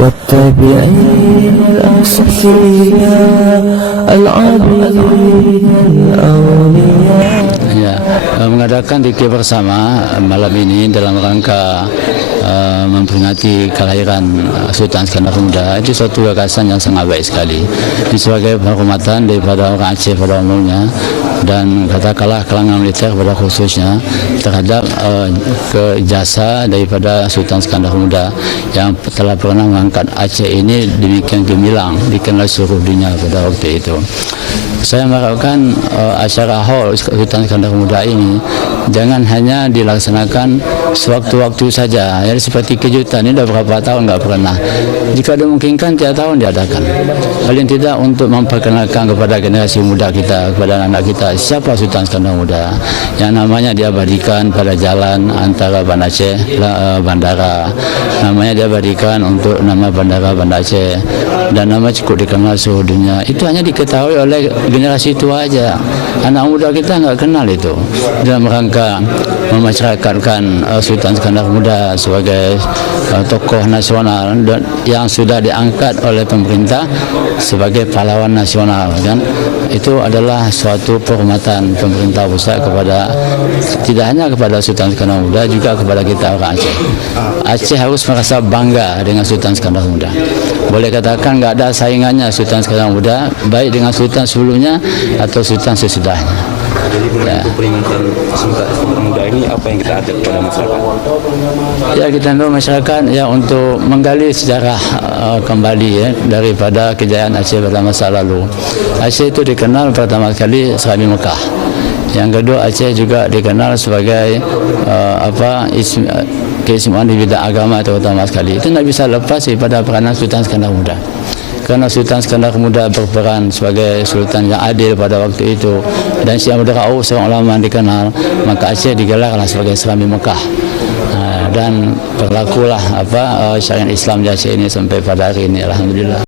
والتابعين الأصفياء العابدين الأولياء. Ya, mengadakan zikir bersama malam ini dalam rangka memperingati kelahiran Sultan Iskandar Muda itu suatu gagasan yang sangat baik sekali. Ini sebagai penghormatan daripada orang Aceh pada umumnya dan katakanlah kalangan militer pada khususnya terhadap jasa daripada Sultan Iskandar Muda yang telah pernah mengangkat Aceh ini demikian gemilang dikenal seluruh dunia pada waktu itu. Saya mengharapkan acara haul Sultan Iskandar Muda ini jangan hanya dilaksanakan sewaktu-waktu saja. Jadi seperti kejutan ini sudah berapa tahun nggak pernah. Jika dimungkinkan tiap tahun diadakan. Paling tidak untuk memperkenalkan kepada generasi muda kita, kepada anak kita siapa Sultan Iskandar Muda yang namanya diabadikan pada jalan antara Banda Aceh bandara. Namanya diabadikan untuk nama bandara Banda Aceh dan nama cukup dikenal seluruh dunia. Itu hanya diketahui oleh generasi tua aja. Anak muda kita nggak kenal itu. Dalam rangka memasyarakatkan Sultan Iskandar Muda sebagai tokoh nasional yang sudah diangkat oleh pemerintah sebagai pahlawan nasional, kan? Itu adalah suatu penghormatan pemerintah pusat kepada tidak hanya kepada Sultan Iskandar Muda, juga kepada kita orang Aceh. Aceh harus merasa bangga dengan Sultan Iskandar Muda. Boleh katakan nggak ada saingannya Sultan Iskandar Muda, baik dengan Sultan sebelumnya atau Sultan sesudahnya. Jadi untuk peringatan Sultan Iskandar Muda ini apa yang kita ajak kepada masyarakat? Ya, kita tahu masyarakat ya untuk menggali sejarah kembali ya daripada kejayaan Aceh pada masa lalu. Aceh itu dikenal pertama kali Serami Mekah. Yang kedua, Aceh juga dikenal sebagai keistimewaan di bidang agama terutama sekali. Itu tidak bisa lepas daripada peranan Sultan Iskandar Muda. Karena Sultan Iskandar Muda berperan sebagai sultan yang adil pada waktu itu dan Syekh Abdul Rauf seorang ulama yang dikenal, maka Aceh digelarlah sebagai Serami Mekah. Dan berlakulah syariat Islam di Aceh ini sampai pada hari ini, alhamdulillah.